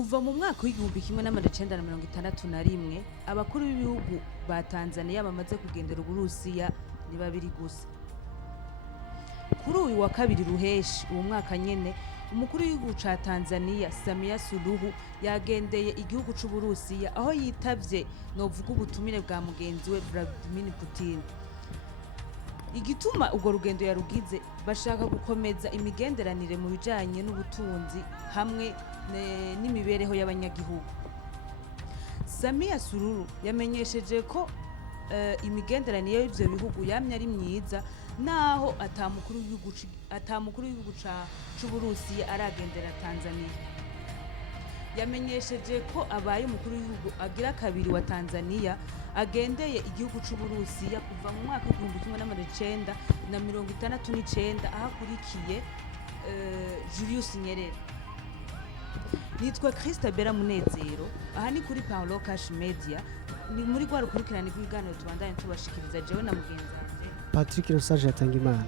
Kuva mu mwaka w'igihumbi kimwe n'amajana 1961 abakuru b'ibihugu ba Tanzania bamaze kugendera Uburusiya ni babiri gusa. Kuri uyu wa kabiri ruheshi uwo mwaka nyene umukuru w'igihugu ca Tanzania SAMIA Suluhu yagendeye igihugu c'Uburusiya aho yitavye novuga ubutumire bwa mugenzi we Vladimir Putin. Igituma ubwo rugendo yarugize bashaka gukomeza imigenderanire mu bijanye n'ubutunzi hamwe n'imibereho y'abanyagihugu. SAMIA Suluhu yamenyesheje ko imigenderanire y'ivyo bihugu yamye ari myiza naho atamukuru w'igihugu c'Uburusiya aragendera Tanzania. Yamenyesheje ko abaye umukuru w'igihugu agira kabiri wa Tanzania agendeye igihugu c'Uburusiya kuva mu mwaka w'igihumbi kimwe n'amajana 1969 ahakurikiye Julius Nyerere. Nitwa Christabella Munezero, aha ni kuri Paulo Cash Media, ni muri gwa rukurikirana rw'ibiganiro tubandanye tubashikiriza jewe na mugenzi wanje Patrick Rosaje Atangimana.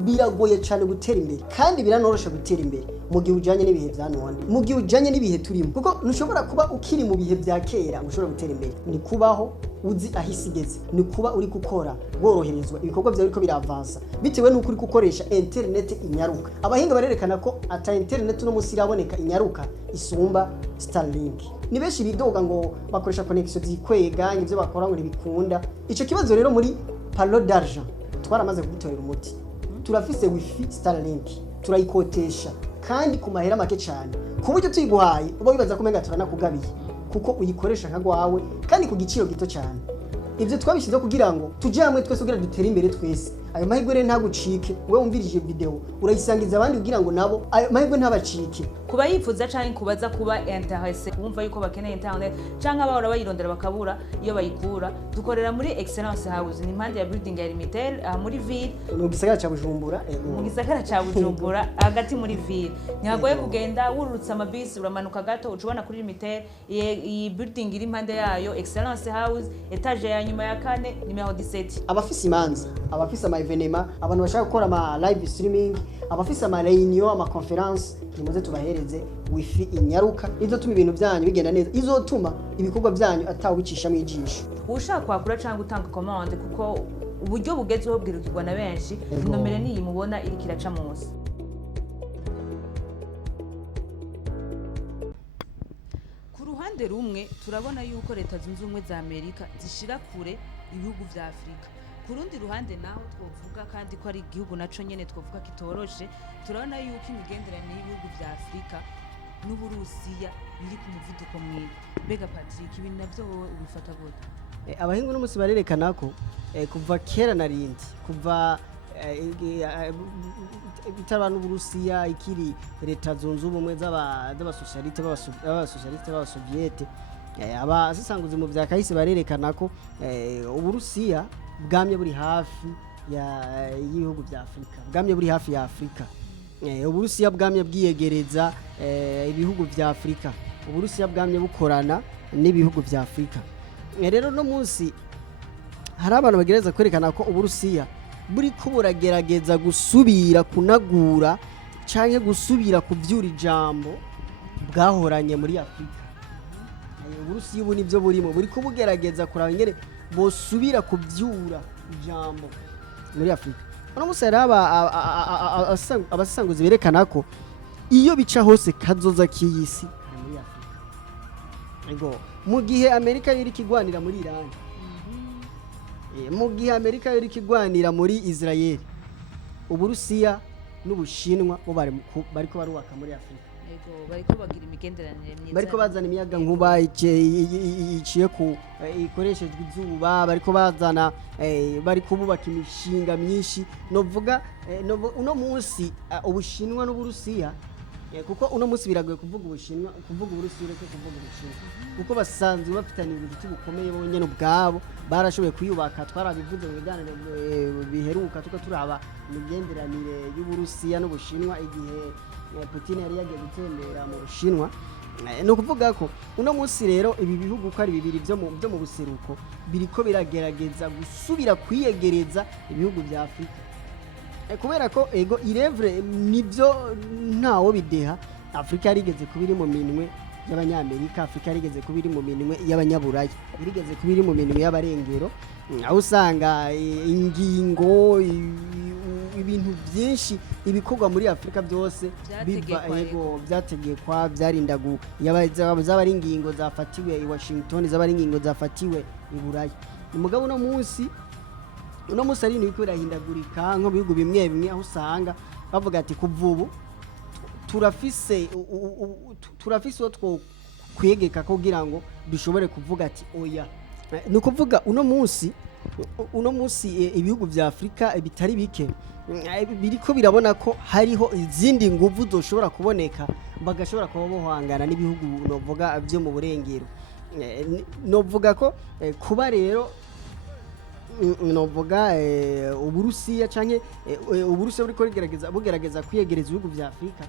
Biragoye cyane gutera imbere kandi biranorosha gutera imbere mu gihe ujanye n'ibihe bya none, mu gihe ujanye n'ibihe turimo, kuko ntushobora kuba ukiri mu bihe bya kera ushobora gutera imbere. Ni kubaho uzi ahisigeze, ni kuba uri gukora woroherezwa ibikorwa byawe ariko biravansa bitewe n'uko uri gukoresha internet inyaruka. Abahinga barerekana ko ata internet no musi iraboneka inyaruka isumba Starlink. Ni benshi bidoga ngo bakoresha connection zikwega ivyo bakora ngo ntibikunda. Ico kibazo rero muri Palo d'Argent twaramaze kugitorera umuti. Turafise wifi Starlink, turayikotesha kandi ku mahera make cyane ku buryo tuyiguhaye uba wibaza ko menga turanakugabiye kuko uyikoresha nka gwawe kandi ku giciro gito cyane. Ivyo twabishize kugira ngo tuje hamwe twese kugira dutere imbere twese. Ayo mahirwe rero ntagucike, wewe umvirije video urayisangiza abandi kugira ngo nabo ayo mahirwe ntabacike. Kuba yifuza canke kubaza kuba intéressé kumva yuko bakeneye internet canke abahora bayirondera bakabura iyo bayikura, dukorera muri Excellence House ni impande ya building ya Limited muri ville mu gisagara ca Bujumbura. Mu gisagara ca Bujumbura hagati muri ville ntihagoye kugenda wururutsa amabisi uramanuka gato ucubona kuri Limited. Iyi building iri impande yayo Excellence House etage ya nyuma ya 4 numero 17. Abafise imanza, abafise evenema, abantu bashaka gukora ama live streaming, abafise ama reunion, ama conference, nimuze tubahereze wifi inyaruka izotuma ibintu byanyu bigenda neza, izotuma ibikorwa byanyu atawicisha mu ijisho. Ushaka kwakura cyangwa gutanga commande kuko uburyo bugezweho bwirukirwa na benshi, nomero niyi mubona iri kiraca munsi. Ku ruhande rumwe turabona yuko leta zunze ubumwe za Amerika zishira kure ibihugu vya Afrika. Kurundi ruhande naho twovuga kandi ko ari igihugu naco nyene twovuga kitoroshe, turabona yuko imigenderanire y'ibihugu vya Afrika n'Uburusiya biri ku muvuduko mwiza. Bega Patrick, ibi navyo wowe ubifata gute? Abahingu n'umusi barerekana ko kuva kera narindi, kuva bitarana n'Uburusiya ikiri leta zunze ubumwe z'abasocialiste b'abasoviete, abasesanguzi mu vya kahise barerekana ko Uburusiya bwamye buri hafi y'ibihugu bya Afrika, bwamye buri hafi ya Afrika. Uburusiya bwamye bwiyegereza ibihugu bya Afrika, Uburusiya bwamye bukorana n'ibihugu bya Afrika. Rero no munsi hari abantu bagereza kwerekana ko Uburusiya buri kuburagerageza gusubira kunagura canke gusubira kuvyura ijambo bwahoranye muri Afrika. Uburusiya ubu nivyo burimo, buri kubugerageza kuraba ingene bosubira kuvyura ijambo muri Afrika. Ono musaraba abasanguzi berekana ko iyo bica hose kazoza kiyisi muri Afrika. Ego mu gihe Amerika yiri kigwanira muri Iran, mu gihe Amerika yiri kigwanira muri Israel, Uburusiya n'Ubushinwa bo bariko barubaka muri Afrika. Bariko bagira imigenderanire myiza, bariko bazana imiyaga nkuba iciye ku ikoreshejwe izuba, bariko bazana bariko bubaka imishinga myinshi. Novuga uno munsi Ubushinwa n'Uburusiya, kuko uno munsi biragoye kuvuga Ubushinwa kuvuga Uburusiya reke kuvuga Ubushinwa kuko basanzwe bafitaniye ibintu bukomeye bonyene ubwabo, barashoboye kuyubaka. Twarabivuze mu biganiro biheruka tuko turaba imigenderanire y'Uburusiya n'Ubushinwa igihe Putine yari yagiye gutembera mu Bushinwa. No kuvuga ko uno munsi rero ibi bihugu ko ari bibiri byo mu buseruko biriko biragerageza gusubira kwiyegereza ibihugu bya Afrika. kubera ko ego irevre nibyo ntawo bideha Afrika yarigeze kubiri mu minwe y'abanyamerika, Afrika yarigeze kubiri mu minwe y'abanyaburaya, yarigeze kubiri mu minwe y'abarengero, aho usanga ingingo ibintu byinshi ibikorwa muri Afrika byose biva ego byategekwa byarindagu zaba ari ingingo zafatiwe i Washington, zaba ari ingingo zafatiwe i Buraya. Umugabo no munsi ari ibintu biko birahindagurika nko bihugu bimwe bimwe, aho usanga bavuga ati kuvubu turafise two kwegeka kugira ngo dushobore kuvuga ati oya. Ni ukuvuga uno munsi ibihugu vya Afrika bitari bike biriko birabona ko hariho izindi nguvu zoshobora kuboneka bagashobora kuba bohangana n'ibihugu novuga byo mu burengero. Novuga ko kuba rero novuga Uburusiya canke Uburusiya buriko bugerageza kwiyegereza ibihugu vya Afrika,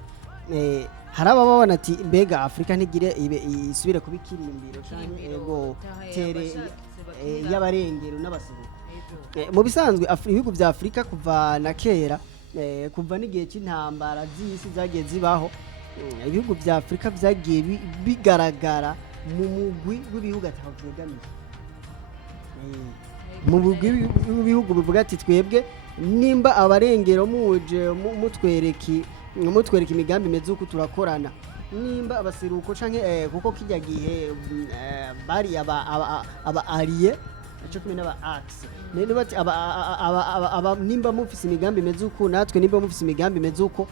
haraba babona ati mbega Afrika ntigire isubire kubikirimbiro canke ego tere y'abarengero n'abasiruko. Mu bisanzwe ibihugu vya Afrika kuva na kera, kuva n'igihe cy'intambara z'isi zagiye zibaho, ibihugu vya Afrika vyagiye bigaragara mu mugwi w'ibihugu atavugamije, mu mugwi w'ibihugu bivuga ati twebwe nimba abarengero muje mutwereka imigambi imeze uko turakorana, nimba abasiruko canke kuko kijya gihe bari aba agiye cyo kumwe n'aba axe, nene bati aba nimba mufise imigambi imeze uko natwe nimba mufise imigambi imeze uko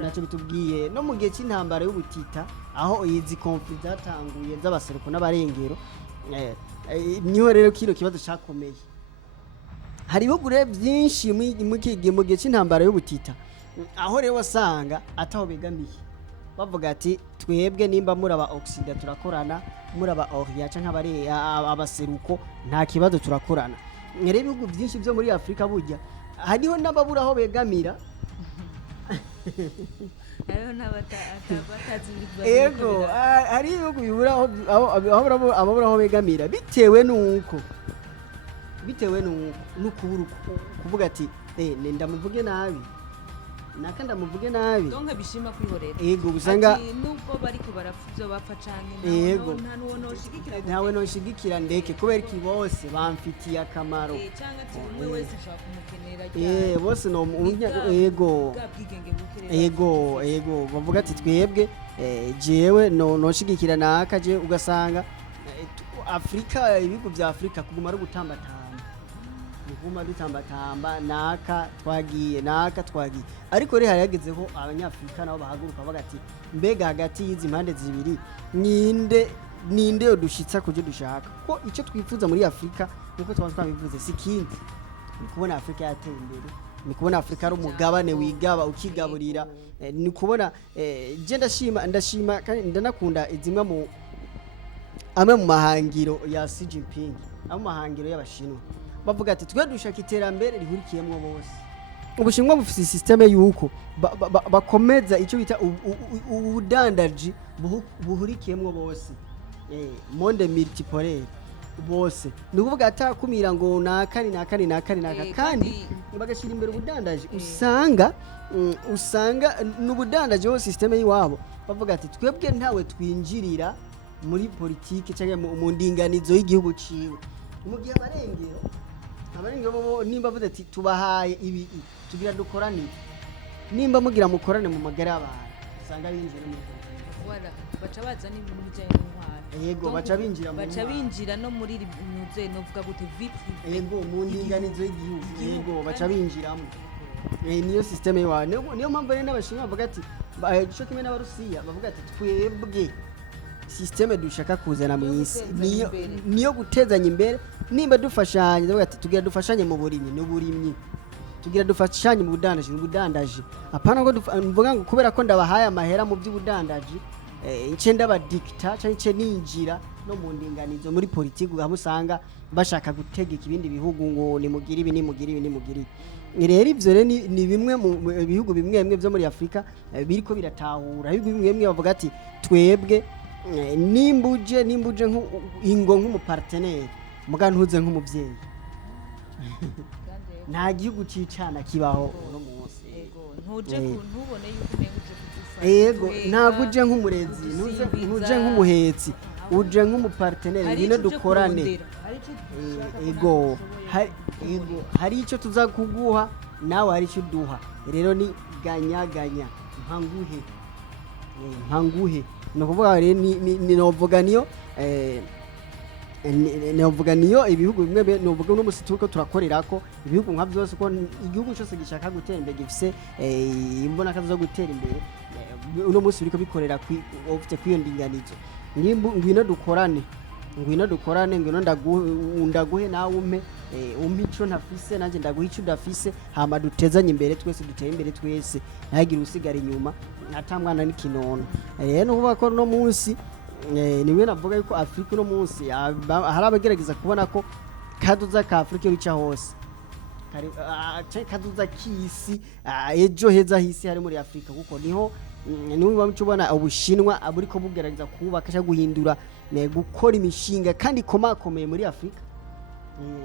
naco bitubwiye. No mu gihe cy'intambara y'ubutita aho izi conflict zatanguye z'abasiruko n'abarengero, niho rero kino kibazo cyakomeye. Hari ibihugu rero byinshi mu gihe cy'intambara y'ubutita aho rero wasanga ataho begamiye, bavuga ati twebwe nimba muri aba Occident turakorana, muri aba Orient canke abaseruko nta kibazo turakorana. Rero ibihugu byinshi byo muri Afrika burya hariho n'ababura aho begamira ego hari ibihugu bibura ababura aho begamira bitewe nuko n'ukubura kuvuga ati ndamuvuge nabi nakanda muvuge nabi donke bishima kwihorera ego usanga nubwo bari kubarafuvyo bapfa canke ntawe noshigikira ndeke kubera iki bose bamfitiye akamaro canke ati umwe wese ashaka kumukenera bose no ego bavuga ati twebwe jewe noshigikira naka je ugasanga Afrika ibihugu vya Afrika kuguma ari gutambatamba niguma dutambatamba naka twagiye ariko rero yagezeho abanyafrika nabo bahaguruka bagati mbega hagati y'izi mpande zibiri ninde yodushitsa kuje dushaka ko ico twifuza muri Afrika nuko twabivuze sikindi ni kubona Afrika yateye imbere, ni kubona Afrika ari umugabane wigaba ukigaburira, ni kubona je ndashima kandi ndanakunda izimwe mu amwe mu mahangiro ya Xi Jinping, amwe mu mahangiro y'abashinwa bavuga ati twe dushaka iterambere rihurikiyemwo bose. Ubushinwa bufite systeme yuko bakomeza icyo bita ubudandaji buhurikiyemwo bose, monde multipolaire bose, ni ukuvuga atakumira ngo nakari kandi bagashira imbere ubudandaji. Usanga n'ubudandaji wo systeme yiwabo bavuga ati twebwe ntawe twinjirira muri politike cyangwa mu ndinganizo y'igihugu ciwe. Mu gihe abarengero nimba bavuze ati tubahaye ibi tugira dukorane, nimba mugira mukorane mu magara y'abantu usanga binjira mu wala baca baza n'ibintu bijanye n'intwaro, yego baca binjira no muri muze novuga gute vipi yego mu ndinganizo y'igihugu, yego baca binjiramo. Niyo systeme yawe, niyo mpamvu rero n'abashinwa bavuga ati cyo kimwe n'abarusiya bavuga ati twebwe systeme dushaka kuzana mu isi niyo gutezanya imbere, nimba dufashanye bavuga ati tugira dufashanye mu burimyi tugira dufashanye mu budandaji apana ngo mvuga ngo kubera ko ndabahaye amahera mu by'ubudandaji ince ndabadikta cyane ninjira no mu ndinganizo muri politiki ugamusanga bashaka gutegeka ibindi bihugu ngo nimugire ibi. Rero ivyo rero ni bimwe mu bihugu bimwe byo muri Afrika biriko biratahura. Ibihugu bimwe bavuga ati twebwe nimbuje nk'ingo nk'umupartenaire muga ntuze nk'umuvyeyi nta gihugu cicana kibaho uno munsi Ego, ntubone yuko umenga uje kugufasha. yego kurega, ntabwo uje nk'umurezi kudusimbiza. ntuje nk'umuhetsi uje nk'umuparteneri Hari bino ico uje dukorane kurondera, hari ico dushaka ko ego nawe ushoboye ego hari icyo tuza kuguha nawe hari icyo uduha rero ni ganyaganya mpanguhe ni ukuvuga rero novuga niyo novuga niyo ibihugu bimwe novuga uno musi turiko turakorera ko ibihugu nka byose ko igihugu cyose gishaka gutera imbere gifise imbona zo gutera imbere uno musi biriko bikorera ufite kwiyondinganizo ngwino dukorane ngwino ndaguhe nawe umpe ico ntafise nanje ndaguha ico udafise hama dutezanye imbere twese duteye imbere twese ntihagire usigara inyuma ata mwana n'ikinono rero nukuvuga ko no munsi niwe navuga yuko Afrika uno munsi hari abagerageza kubona ko kaduza ka Afrika bica hose kaduza k'isi ejo heza hisi hari muri Afrika kuko niho ubona Ubushinwa buriko bugerageza kubaka cyangwa guhindura gukora imishinga kandi ikomakomeye muri Afrika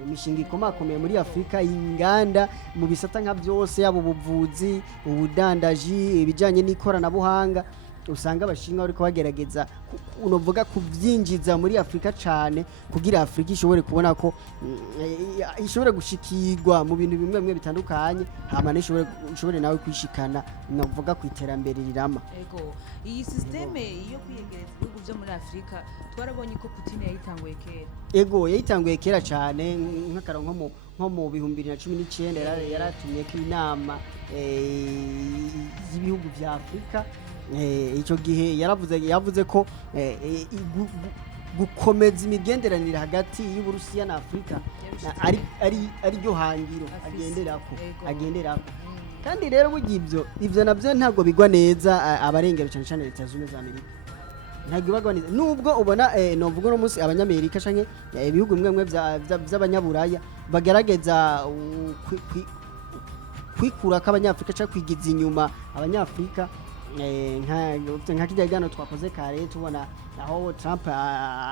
imishinga ikomakomeye muri Afrika inganda mu bisata nka byose yabo ubuvuzi ubudandaji ibijanye n'ikoranabuhanga usanga abashinwa bariko bagerageza unovuga kuvyinjiza muri Afrika cyane kugira Afrika ishobore kubona ko ishobore gushikirwa mu bintu bimwe bimwe bitandukanye hama ishobore nawe kwishikana novuga ku iterambere rirama ego iyi systeme yo kwiyegereza ibihugu byo muri Afrika twarabonye ko Putin yayitanguye kera ego yayitanguye kera cyane nk'akaro nko mu 2019 yaratumye ko inama y'ibihugu bya Afrika icyo gihe yavuze ko gukomeza imigenderanire hagati y'Uburusiya na Afrika ari ryo hangiro agenderako kandi rero burya ibyo nabyo ntabwo bigwa neza abarengero cyane cyane Leta Zunze Ubumwe za Amerika ntabwo bagwa neza nubwo ubona novuga no munsi abanyamerika canke ibihugu bimwe bimwe by'abanyaburaya bagerageza kwikura k'abanyafrika cyangwa kwigiza inyuma abanyafrika nka kijya gano twakoze kare tubona aho Trump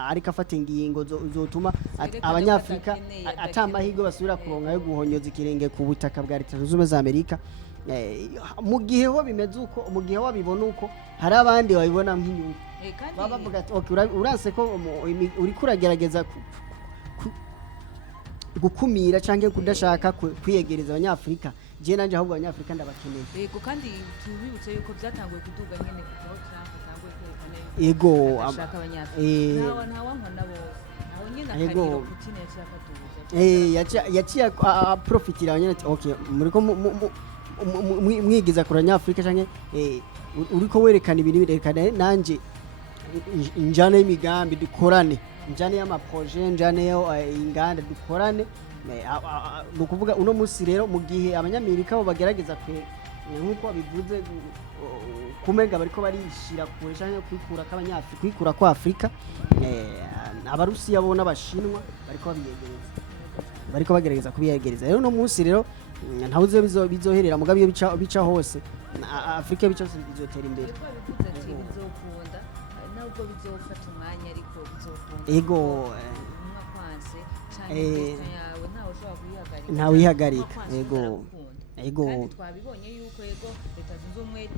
ariko afata ingingo zotuma abanyafrika atamahigo basubira kuronka yo guhonyoza ikirenge ku butaka bwa Leta Zunze Ubumwe za Amerika mu gihe ho bimeze uko mu gihe wabibona uko hari abandi babibona nk'inyungu baba bavuga ati uranse ko uri kuragerageza gukumira canke kudashaka kwiyegereza abanyafrika je nanje ahubwo abanyafrika ndabakeneye yego kandi tubibutse yuko byatanguye kuduga nyene kuko Trump atanguye kwerekana yego ashaka abanyafrika ntawa nkona bose naho nyene akariro Putin yaciye profitira abanyene okay muriko mwigiza ku banyafrika canke uriko werekana ibintu birekana nanje njane y'imigambi dukorane njane y'amaproje njane inganda dukorane nukuvuga uno musi rero mu gihe abanyamerika bo bagerageza nkuko bivuze kumega bariko barishira kure cyangwa kwikura kwa Afrika abarusiya bo n'abashinwa bariko bagerageza kubiyegereza rero no musi rero ntawuze bizoherera mugabe iyo bica hose Afrika bica bizotera imbere bizokunda nubwo bizofata umwanya ariko bizokunda ego ntawihagarika ego kandi twabibonye yuko ego Leta Zunze Ubumwe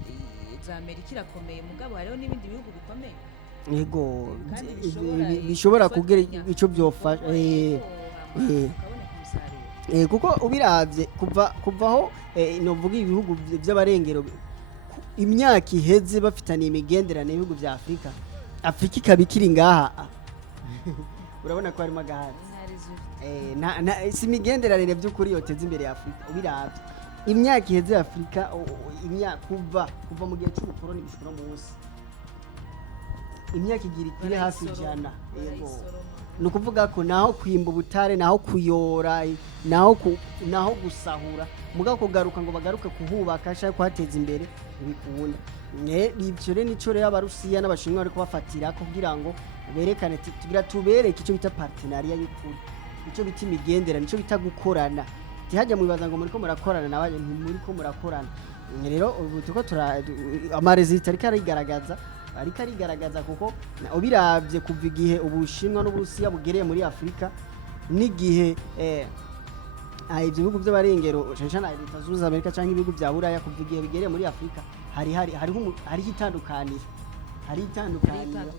za Amerika irakomeye mugabo hariho n'ibindi bihugu bikomeye ego bishobora kugira ico byofasha kuko ubiravye kuvaho novuga ibihugu by'abarengero imyaka iheze bafitaniye imigenderanire ibihugu bya Afrika ikabikiri ngaha urabona ko harimo agahazi si imigenderanire by'ukuri yoteza imbere ya Afrika ubiravye imyaka iheze Afrika imyaka kuva mu gihe cy'ubukoroni bishobora munsi imyaka igira ikiri hasi ijana yego nukuvuga ko naho kwimba ubutare naho kuyora naho gusahura muga kugaruka ngo bagaruke kuhubaka cyangwa kuhateza imbere ibikunda ibyo rero nico rero abarusiya n'abashinwa ariko bafatira kugira ngo berekane tugira tubereke icyo bita partenariat y'ukuri icyo bita imigenderanire icyo bita gukorana tihajya mu bibaza ngo muri ko murakorana nabaje muri ko murakorana rero ubu tuko amarezita ariko arigaragaza kuko ubiravye kuva igihe Ubushinwa n'Uburusiya bugereye muri Afrika n'igihe ivyo bihugu by'abarengero cyane leta zunze ubumwe za Amerika cyangwa ibihugu bya Buraya kuva igihe bigereye muri Afrika hariho itandukaniro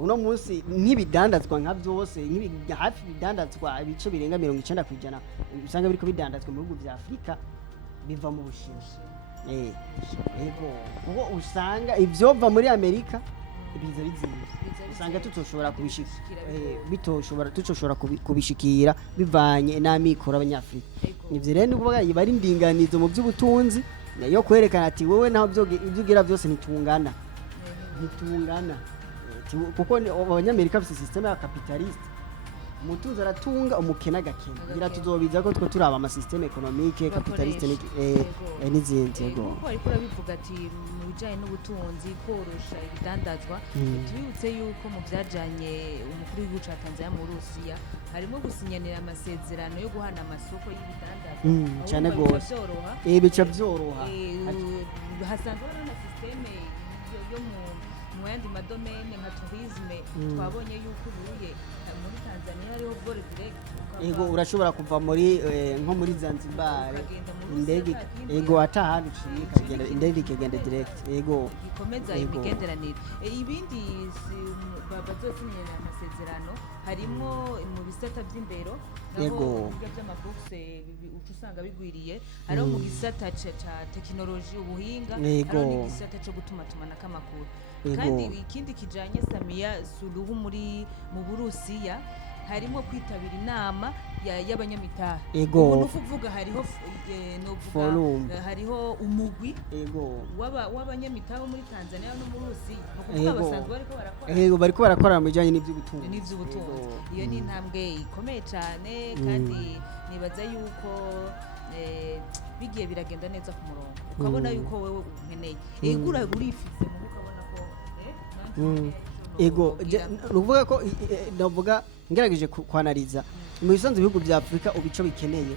uno munsi nk'ibidandazwa nka byose hafi ibidandazwa ibice birenga 90% usanga biriko bidandazwa mu bihugu bya Afrika biva mu Bushinwa yego kuko usanga ivyova muri Amerika ibiza bizimvye usanga tutoshobora kubishikira bivanye n'amikoro abanyafrika ivyo rero nukuvuga bari ndinganizo mu by'ubutunzi yo kwerekana ati wowe naho ibyo ugira byose ntitungana kuko abanyamerika bafite systeme ya capitaliste umutunzi aratunga umukene agakena ngira tuzobiza ko twe turaba ama systeme économique capitaliste n'izindi yego ariko urabivuga ati mu bijanye n'ubutunzi korosha ibidandazwa tubibutse yuko mu byajanye umukuru w'igihugu ca Tanzania mu Burusiya harimo gusinyanira amasezerano yo guhana amasoko y'ibidandazwa cyane gose bica byoroha hasanzwe hari na systeme yo mu yandi madomene nka tourisme twabonye yuko ubuye muri Tanzania hariho vol direct yego urashobora kuva muri nko muri Zanzibar indege yego atahandi ukigenda indege ikagenda direct yego ikomeza imigenderanire ibindi bazosinyana amasezerano harimo mu bisata by'imbero naho by'amaboxe usanga bigwiriye ariho mu gisata ca technology ubuhinga ariho n'igisata cyo gutuma tumanaka amakuru kandi ikindi kijanye SAMIA suluhu mu Burusiya harimo kwitabira inama y'abanyamitahe ubu nuvuga hariho umugwi w'abanyamitahe muri Tanzania no mu Burusiya kuko basanzwe bariko barakorana mu bijanye n'ivy'ubutunzi iyo ni intambwe ikomeye cyane kandi nibaza yuko bigiye biragenda neza ku murongo ukabona yuko wewe unkeneye egura urifize mu ukabona ko ruvuga ko ndavuga ngerageje kwanariza mu bisanzwe ibihugu bya Afrika ubico bikeneye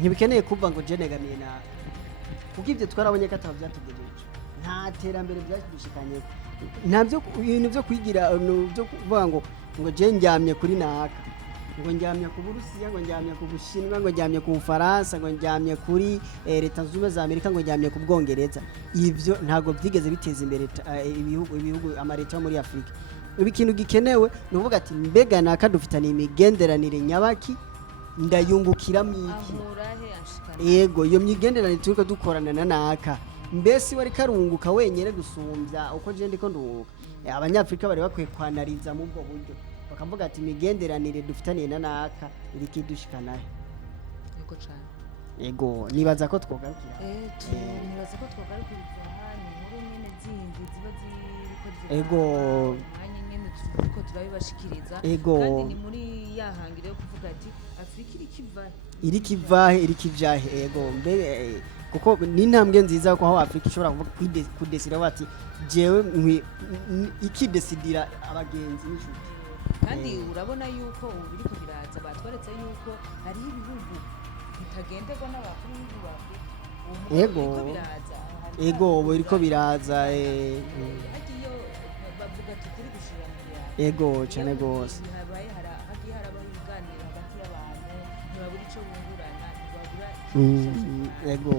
ntibikeneye kuva ngo jenegamiye na kuko ivyo twarabonye ko ataba byatugejeje nta terambere byashishikanye ntabyo ibintu byo kwigira byo kuvuga ngo je njyamye kuri naka ngo njyamye ku Burusiya ngo njyamye ku Bushinwa ngo njyamye ku Faransa ngo njyamye kuri leta zunze ubumwe za Amerika ngo njyamye ku Bwongereza ivyo ntago byigeze biteza imbere ibihugu amareta muri Afrika ibi kintu gikenewe nuvuga ati mbega naka dufitaniye imigenderanire nyabaki ndayungukira mwiki yego iyo migenderanire turiko dukorana na naka mbese wari karunguka wenyere gusumbya uko je ndiko nduka abanyafrika bari bakwiye kwanariza mu bwo buryo bakavuga ati imigenderanire dufitaniye na naka iriki dushikanahe yego cyane yego nibaza ko twogarukira nibaza ko twogarukira hano muri nyene zindi ziba ziriko yego ko turabibashikiriza kandi ni muri yahangire yo kuvuga ati Afrika irikivahe yego mbe kuko ni intambwe nziza ko aho Afrika ishobora kuvuga kudesira bati jewe ikidesidira abagenzi n'inshuti kandi urabona yuko ubu biriko biraza batweretse yuko hari ibihugu bitagenderwa n'abakuru b'ibihugu ba Afrika yego biriko biraza bavuga tukuri gushira yego cyane gose hagiye harabaho ibiganiro hagati y'abantu ntibabura ico bungurana ntibabura yego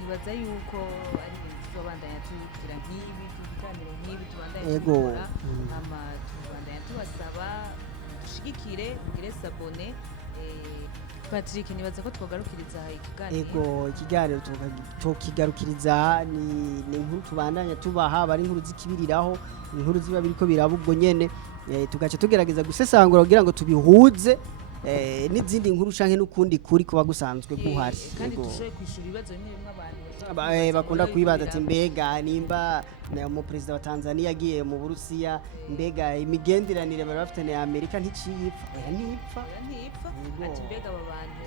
nibaza yuko ari ibintu tuzobandanya tugira nk'ibi ibiganiro nk'ibi tubandanya gukora tubandanya tubasaba dushigikire mugire sabone Patrick nibaza ko twogarukiriza ikiganiro tukigarukiriza ni inkuru tubandanya tubaha bari inkuru zikibiriraho inkuru ziba biriko biraba ubwo nyene tugaca tugerageza gusesangura kugira ngo tubihuze n'izindi nkuru canke n'ukundi kuri kuba gusanzwe guhari kandi tushoboye kwishura ibibazo bimwe bimwe abantu bakunda kwibaza ati mbega nimba mu Prezida wa Tanzania agiye mu Burusiya mbega imigenderanire bari bafitaniye Amerika nticiyipfa ntipfa ati mbega aba bantu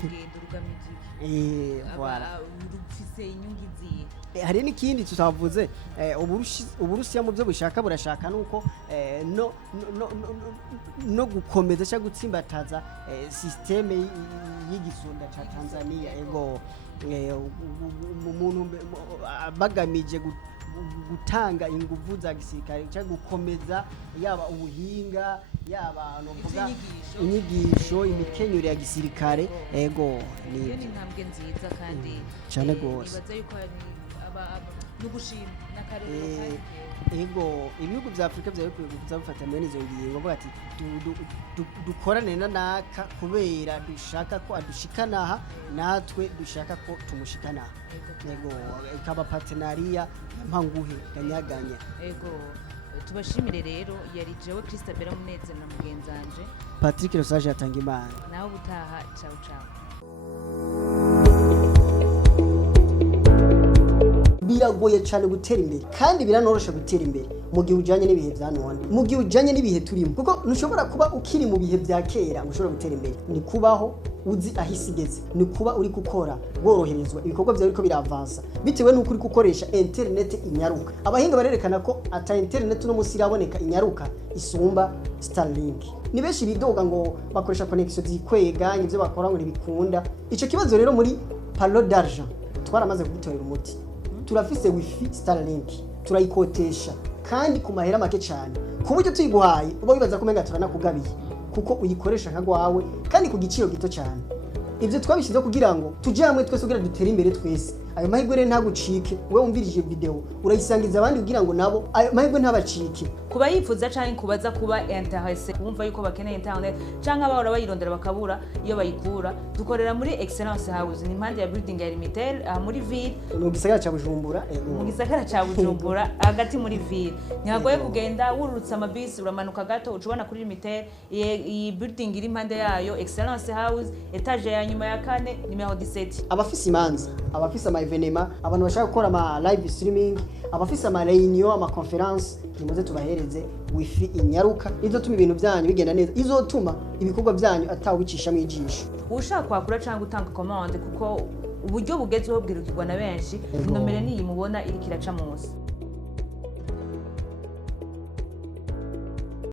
urugendo rugamije rufise inyungu iziye hari n'ikindi tutavuze Uburusiya mu byo bushaka burashaka nuko no gukomeza cyangwa gutsimbataza systeme y'igisunda ca Tanzania ego umuntu bagamije gutanga inguvu za gisirikare cyangwa gukomeza yaba ubuhinga yaba novuga inyigisho imikenyero ya gisirikare ego ni intambwe nziza kandi cyane gose nibaza yuko nugushima nakarero ego ibihugu vya Afrika vyakwiye kuza bifata mwene izo ngingo bavuga ati dukorane na naka kubera dushaka ko adushikana aha natwe dushaka ko tumushikana ego ikaba partenariat mpanguhe ganyaganya ego tubashimire rero yari jewe Christabel Muneze na mugenzanje Patrick Rosage yatanga imana naho butaha ciao ciao biragoye cyane gutera imbere kandi biranorosha gutera imbere mu gihe ujanye n'ibihe bya none mu gihe ujanye n'ibihe turimo kuko ntushobora kuba ukiri mu bihe bya kera ushobora gutera imbere ni kubaho uzi ahisigeze ni kuba uri gukora woroherezwa ibikorwa byawe ariko biravansa bitewe n'uko uri gukoresha internet inyaruka abahinga barerekana ko ata internet no musi iraboneka inyaruka isumba Starlink ni benshi bidoga ngo bakoresha connection zikwega ivyo bakora ngo ntibikunda ico kibazo rero muri palo d'argent twaramaze kugitorera umuti turafise wifi Starlink turayikotesha kandi ku mahera make cyane ku buryo tuyiguhaye uba wibaza ko menga turanakugabiye kuko uyikoresha nka gwawe kandi ku giciro gito cyane ivyo twabishize kugira ngo tuje hamwe twese kugira dutere imbere twese ayo mahirwe rero ntagucike we wumvirije video urayisangiza abandi kugira ngo nabo ayo mahirwe ntabacike kuba yifuza canke kubaza kuba intéressé kumva yuko bakeneye internet canke abahora bayirondera bakabura iyo bayikura dukorera muri Excellence House ni impande ya building ya Limitel muri ville mu gisagara ca Bujumbura mu gisagara ca Bujumbura hagati muri ville ntihagoye kugenda wururutsa amabisi uramanuka gato ucubona kuri Limitel iyi building iri impande yayo Excellence House etage ya nyuma ya 4 numero 17 abafise imanza abafise evenema abantu bashaka gukora ama live streaming abafise ama reunion ama conference nimuze tubahereze wifi inyaruka izotuma ibintu byanyu bigenda neza izotuma ibikorwa byanyu atawicisha mu ijisho ushaka kwakura cyangwa gutanga commande kuko uburyo bugezweho bwirukirwa na benshi nomero niyi mubona iri kiraca munsi